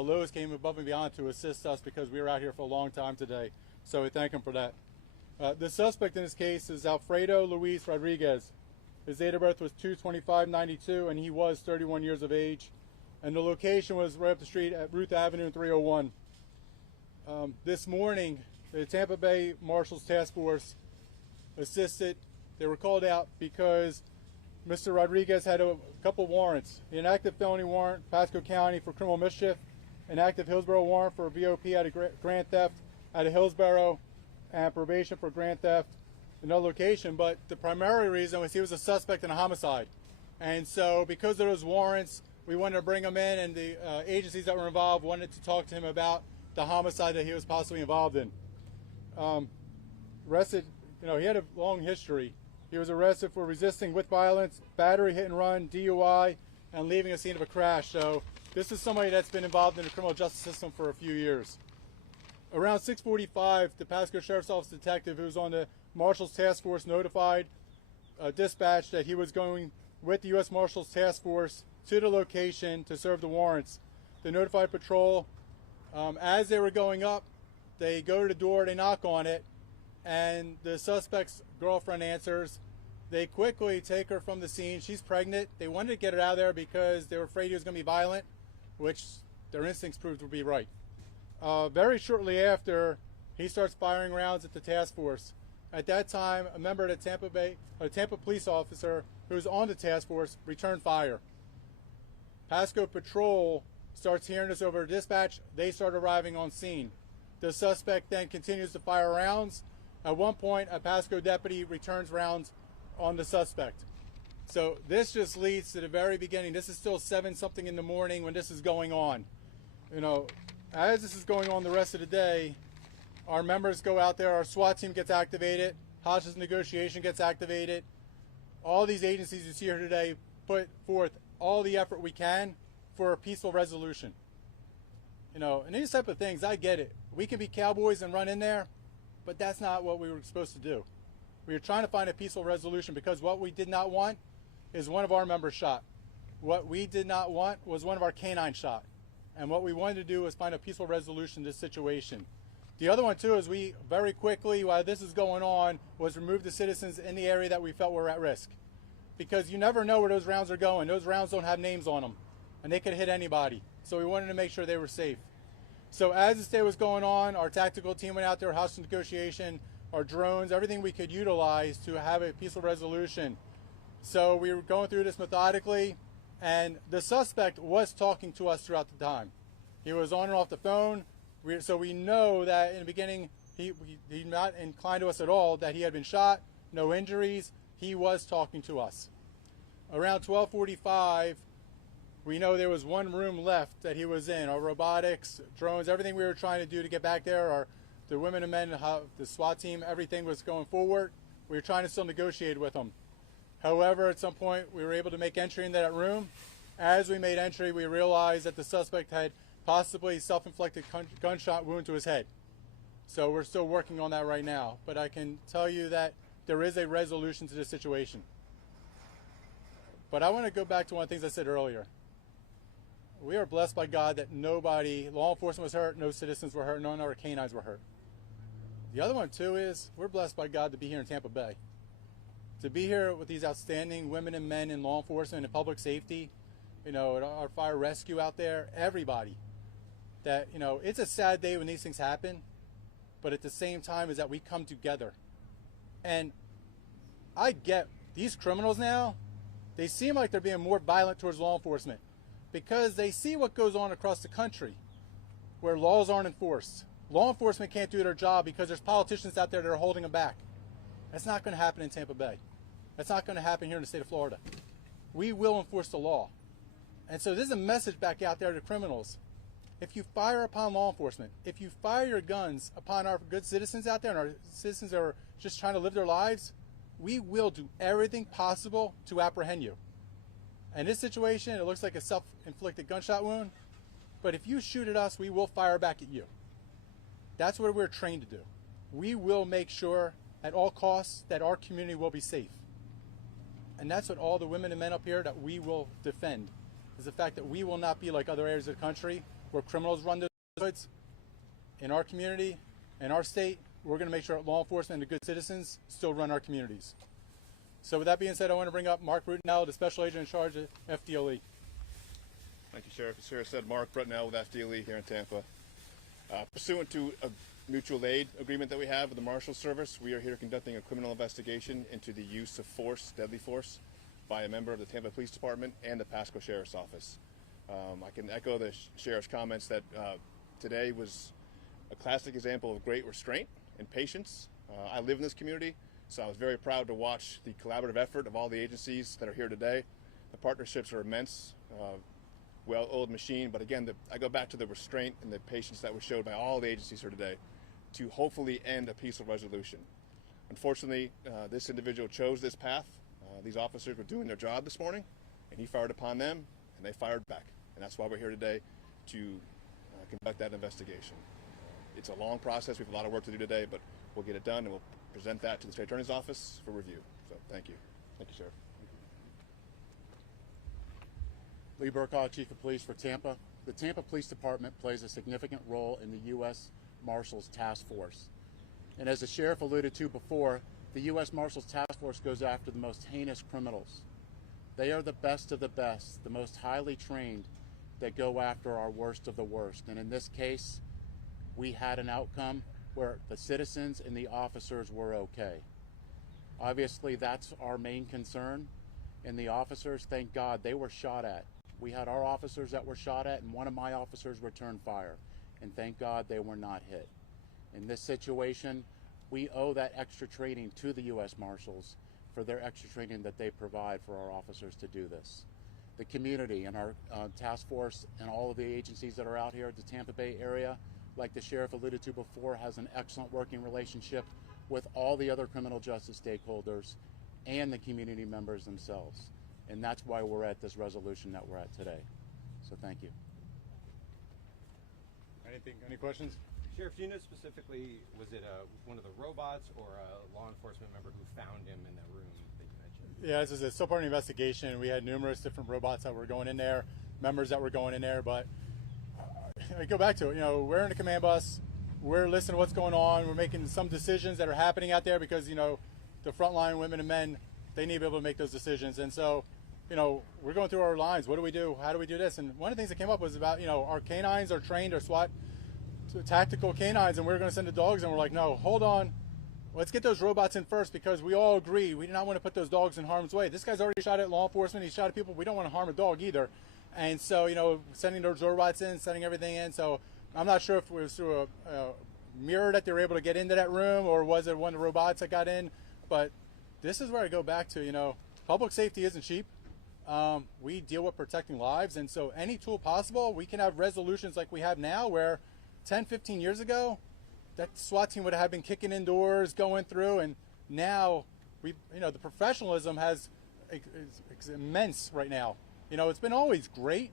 Lowe's came above and beyond to assist us because we were out here for a long time today. So we thank him for that. The suspect in this case is Alfredo Luis Rodriguez. His date of birth was 2/25/92, and he was 31 years of age. And the location was right up the street at Ruth Avenue and 301. This morning, the Tampa Bay Marshals Task Force assisted. They were called out because Mr. Rodriguez had a couple warrants: an active felony warrant, Pasco County, for criminal mischief, an active Hillsborough warrant for VOP out of grand theft out of Hillsborough, and probation for grand theft in another location. But the primary reason was he was a suspect in a homicide. And so because of those warrants, we wanted to bring him in, and the agencies that were involved wanted to talk to him about the homicide that he was possibly involved in. Arrested, he had a long history. He was arrested for resisting with violence, battery, hit and run, DUI, and leaving a scene of a crash. So this is somebody that's been involved in the criminal justice system for a few years. Around 6:45, the Pasco Sheriff's Office detective who was on the Marshals Task Force notified dispatch that he was going with the U.S. Marshals Task Force to the location to serve the warrants. The notified patrol, as they were going up, they go to the door, they knock on it, and the suspect's girlfriend answers. They quickly take her from the scene. She's pregnant. They wanted to get her out of there because they were afraid he was going to be violent, which their instincts proved to be right. Very shortly after, he starts firing rounds at the task force. At that time, a member of the Tampa police officer who was on the task force returned fire. Pasco Patrol starts hearing this over dispatch. They start arriving on scene. The suspect then continues to fire rounds. At one point, a Pasco deputy returns rounds on the suspect. So this just leads to the very beginning. This is still 7-something in the morning when this is going on. As this is going on the rest of the day, our members go out there, our SWAT team gets activated, hostage negotiation gets activated. All these agencies you see here today put forth all the effort we can for a peaceful resolution. And these type of things, I get it. We can be cowboys and run in there, but that's not what we were supposed to do. We were trying to find a peaceful resolution because what we did not want is one of our members shot. What we did not want was one of our canines shot. And what we wanted to do was find a peaceful resolution to this situation. The other one too is we very quickly, while this is going on, was remove the citizens in the area that we felt were at risk. Because you never know where those rounds are going. Those rounds don't have names on them, and they could hit anybody. So we wanted to make sure they were safe. So as this day was going on, our tactical team went out there, hostage negotiation, our drones, everything we could utilize to have a peaceful resolution. So we were going through this methodically, and the suspect was talking to us throughout the time. He was on and off the phone, so we know that in the beginning he not inclined to us at all, that he had been shot, no injuries. He was talking to us. Around 12:45, we know there was one room left that he was in. Our robotics, drones, everything we were trying to do to get back there, the women and men, the SWAT team, everything was going forward. We were trying to still negotiate with them. However, at some point, we were able to make entry into that room. As we made entry, we realized that the suspect had possibly self-inflicted gunshot wound to his head. So we're still working on that right now. But I can tell you that there is a resolution to this situation. But I want to go back to one of the things I said earlier. We are blessed by God that nobody, law enforcement was hurt, no citizens were hurt, none of our canines were hurt. The other one too is we're blessed by God to be here in Tampa Bay. To be here with these outstanding women and men in law enforcement and public safety, our fire rescue out there, everybody. That, it's a sad day when these things happen, but at the same time is that we come together. And I get these criminals now, they seem like they're being more violent towards law enforcement because they see what goes on across the country where laws aren't enforced. Law enforcement can't do their job because there's politicians out there that are holding them back. That's not going to happen in Tampa Bay. That's not going to happen here in the state of Florida. We will enforce the law. And so this is a message back out there to criminals. If you fire upon law enforcement, if you fire your guns upon our good citizens out there and our citizens that are just trying to live their lives, we will do everything possible to apprehend you. In this situation, it looks like a self-inflicted gunshot wound, but if you shoot at us, we will fire back at you. That's what we're trained to do. We will make sure at all costs that our community will be safe. And that's what all the women and men up here that we will defend, is the fact that we will not be like other areas of the country where criminals run those neighborhoods, in our community, in our state, we're going to make sure law enforcement and good citizens still run our communities. So with that being said, I want to bring up Mark Brutinell, the Special Agent in charge of FDLE. Thank you, Sheriff. As Sheriff said, Mark Brutinell with FDLE here in Tampa. Pursuant to a mutual aid agreement that we have with the Marshals Service, we are here conducting a criminal investigation into the use of force, deadly force, by a member of the Tampa Police Department and the Pasco Sheriff's Office. I can echo the Sheriff's comments that today was a classic example of great restraint and patience. I live in this community, so I was very proud to watch the collaborative effort of all the agencies that are here today. The partnerships are immense, well-oiled machine, but again, I go back to the restraint and the patience that was showed by all the agencies here today to hopefully end a peaceful resolution. Unfortunately, this individual chose this path. These officers were doing their job this morning, and he fired upon them, and they fired back. And that's why we're here today to conduct that investigation. It's a long process. We have a lot of work to do today, but we'll get it done, and we'll present that to the State Attorney's Office for review. So thank you. Thank you, Sheriff. Lee Burkhaw, Chief of Police for Tampa. The Tampa Police Department plays a significant role in the U.S. Marshals Task Force. And as the Sheriff alluded to before, the U.S. Marshals Task Force goes after the most heinous criminals. They are the best of the best, the most highly trained that go after our worst of the worst. And in this case, we had an outcome where the citizens and the officers were okay. Obviously, that's our main concern. And the officers, thank God, they were shot at. We had our officers that were shot at, and one of my officers returned fire. And thank God they were not hit. In this situation, we owe that extra training to the U.S. Marshals for their extra training that they provide for our officers to do this. The community and our task force and all of the agencies that are out here at the Tampa Bay area, like the Sheriff alluded to before, has an excellent working relationship with all the other criminal justice stakeholders and the community members themselves. And that's why we're at this resolution that we're at today. So thank you. Any questions? Sheriff, do you know specifically, was it one of the robots or a law enforcement member who found him in that room that you mentioned? Yeah, this is still part of the investigation. We had numerous different robots that were going in there, members that were going in there, but I go back to it, we're in a command bus, we're listening to what's going on, we're making some decisions that are happening out there because, the frontline women and men, they need to be able to make those decisions. And so, we're going through our lines. What do we do? How do we do this? And one of the things that came up was about, our canines are trained, our SWAT tactical canines, and we're going to send the dogs, and we're like, no, hold on, let's get those robots in first, because we all agree we do not want to put those dogs in harm's way. This guy's already shot at law enforcement, he's shot at people, we don't want to harm a dog either. And so, sending those robots in, sending everything in, so I'm not sure if it was through a mirror that they were able to get into that room, or was it one of the robots that got in. But this is where I go back to, public safety isn't cheap. We deal with protecting lives, and so any tool possible, we can have resolutions like we have now, where 10, 15 years ago, that SWAT team would have been kicking in doors, going through, and now the professionalism is immense right now. It's been always great,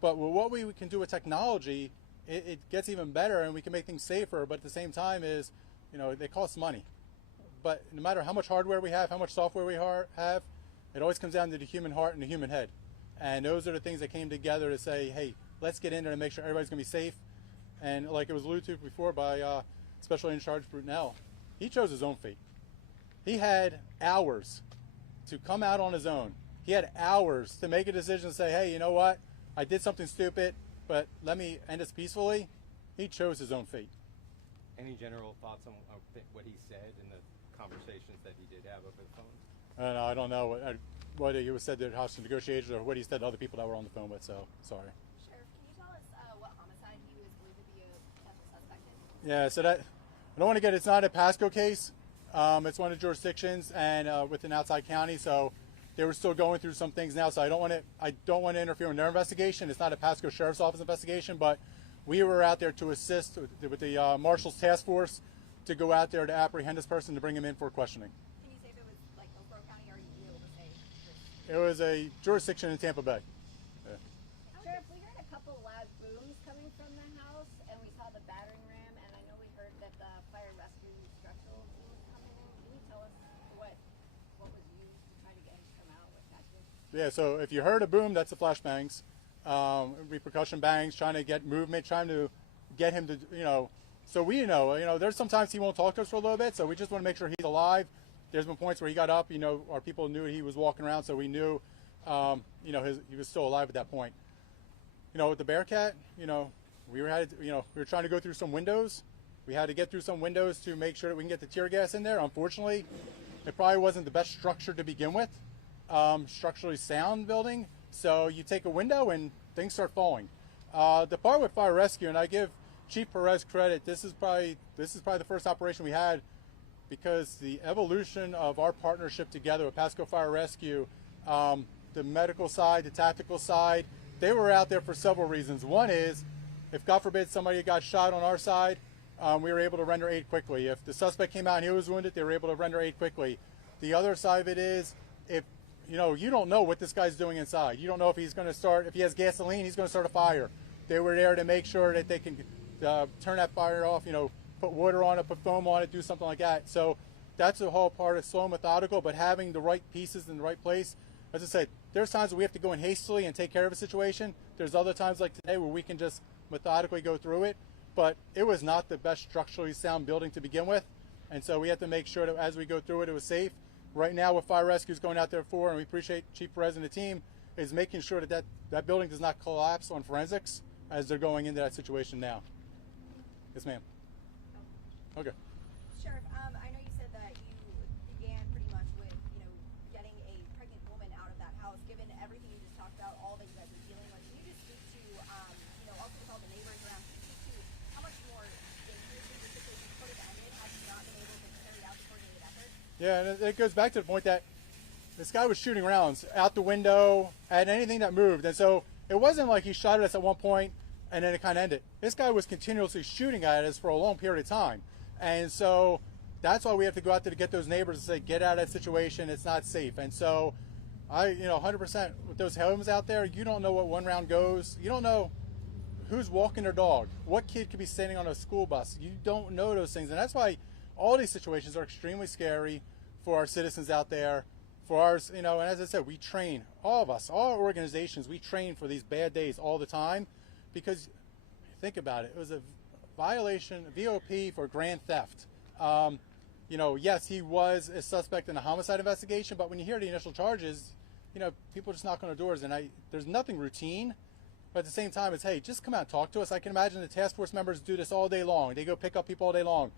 but with what we can do with technology, it gets even better, and we can make things safer. But at the same time, they cost money. But no matter how much hardware we have, how much software we have, it always comes down to the human heart and the human head. And those are the things that came together to say, hey, let's get in there and make sure everybody's going to be safe. And like it was alluded to before by Special Agent in Charge Brutinell, he chose his own fate. He had hours to come out on his own. He had hours to make a decision and say, hey, you know what? I did something stupid, but let me end this peacefully. He chose his own fate. Any general thoughts on what he said in the conversations that he did have over the phone? I don't know what he was said to hostage negotiators or what he said to other people that were on the phone with, so sorry. Yeah, so that I don't want to get. It's not a Pasco case. It's one of the jurisdictions and within outside county. So they were still going through some things now. So I don't want to interfere in their investigation. It's not a Pasco Sheriff's Office investigation, but we were out there to assist with the Marshals Task Force to go out there to apprehend this person to bring him in for questioning. Can you say if it was like Hillsborough County, or are you able to say? It was a jurisdiction in Tampa Bay. Sheriff, we heard a couple loud booms coming from the house, and we saw the battering ram, and I know we heard that the fire rescue structural team was coming in. Can you tell us what was used to try to get him to come out? What tactics? Yeah, so if you heard a boom, that's the flashbangs. repercussion bangs, trying to get movement, trying to get him to, so we know, there's sometimes he won't talk to us for a little bit, so we just want to make sure he's alive. There's been points where he got up, our people knew he was walking around, so we knew, he was still alive at that point. With the Bearcat, we were trying to go through some windows. We had to get through some windows to make sure that we can get the tear gas in there. Unfortunately, it probably wasn't the best structure to begin with, structurally sound building. So you take a window and things start falling. The part with fire rescue, and I give Chief Perez credit, this is probably the first operation we had, because the evolution of our partnership together with Pasco Fire Rescue, the medical side, the tactical side, they were out there for several reasons. One is, if God forbid somebody got shot on our side, we were able to render aid quickly. If the suspect came out and he was wounded, they were able to render aid quickly. The other side of it is, if you don't know what this guy's doing inside. You don't know if he's going to start, if he has gasoline, he's going to start a fire. They were there to make sure that they can turn that fire off, put water on it, put foam on it, do something like that. So that's the whole part of slow and methodical, but having the right pieces in the right place. As I said, there's times where we have to go in hastily and take care of a situation. There's other times like today where we can just methodically go through it. But it was not the best structurally sound building to begin with. And so we have to make sure that as we go through it, it was safe. Right now, what Fire Rescue is going out there for, and we appreciate Chief Perez and the team, is making sure that building does not collapse on forensics as they're going into that situation now. Yes, ma'am. Okay. Sheriff, I know you said that you began pretty much with, getting a pregnant woman out of that house. Given everything you just talked about, all that you guys are dealing with, can you just speak to, also with all the neighbors around, can you speak to how much more dangerously the situation could have ended had you not been able to carry out the coordinated effort? Yeah, and it goes back to the point that this guy was shooting rounds out the window at anything that moved. And so it wasn't like he shot at us at one point and then it kind of ended. This guy was continuously shooting at us for a long period of time. And so that's why we have to go out there to get those neighbors and say, get out of that situation, it's not safe. And so 100% with those homes out there, you don't know what one round goes. You don't know who's walking their dog, what kid could be standing on a school bus. You don't know those things. And that's why all these situations are extremely scary for our citizens out there, for ours, and as I said, we train, all of us, all our organizations, we train for these bad days all the time, because think about it, it was a violation, VOP for grand theft. Yes, he was a suspect in a homicide investigation, but when you hear the initial charges, people just knock on the doors, and there's nothing routine, but at the same time, it's, hey, just come out and talk to us. I can imagine the task force members do this all day long. They go pick up people all day long.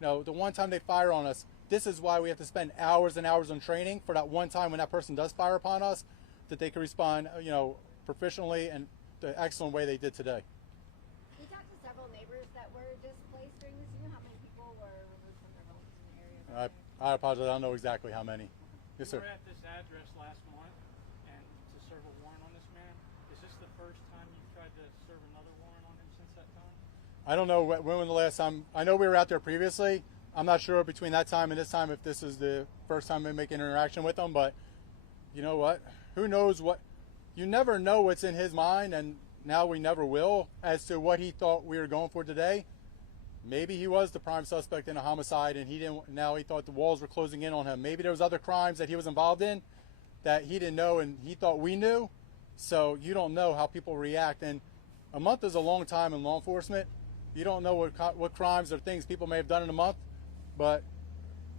The one time they fire on us, this is why we have to spend hours and hours on training for that one time when that person does fire upon us, that they can respond, proficiently and the excellent way they did today. We talked to several neighbors that were displaced during this. Do you know how many people were removed from their homes in the area? I apologize, I don't know exactly how many. Yes, sir. We were at this address last month and to serve a warrant on this man. Is this the first time you've tried to serve another warrant on him since that time? I don't know when was the last time. I know we were out there previously. I'm not sure between that time and this time if this is the first time we make an interaction with him, but you know what? Who knows what? You never know what's in his mind, and now we never will, as to what he thought we were going for today. Maybe he was the prime suspect in a homicide and now he thought the walls were closing in on him. Maybe there was other crimes that he was involved in that he didn't know and he thought we knew. So you don't know how people react, and a month is a long time in law enforcement. You don't know what crimes or things people may have done in a month, but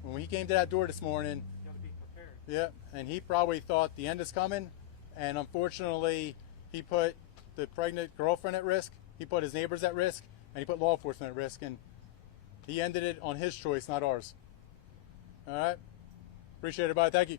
when he came to that door this morning, You got to be prepared. yeah, and he probably thought the end is coming, and unfortunately he put the pregnant girlfriend at risk, he put his neighbors at risk, and he put law enforcement at risk, and he ended it on his choice, not ours. All right, appreciate it, everybody. Thank you.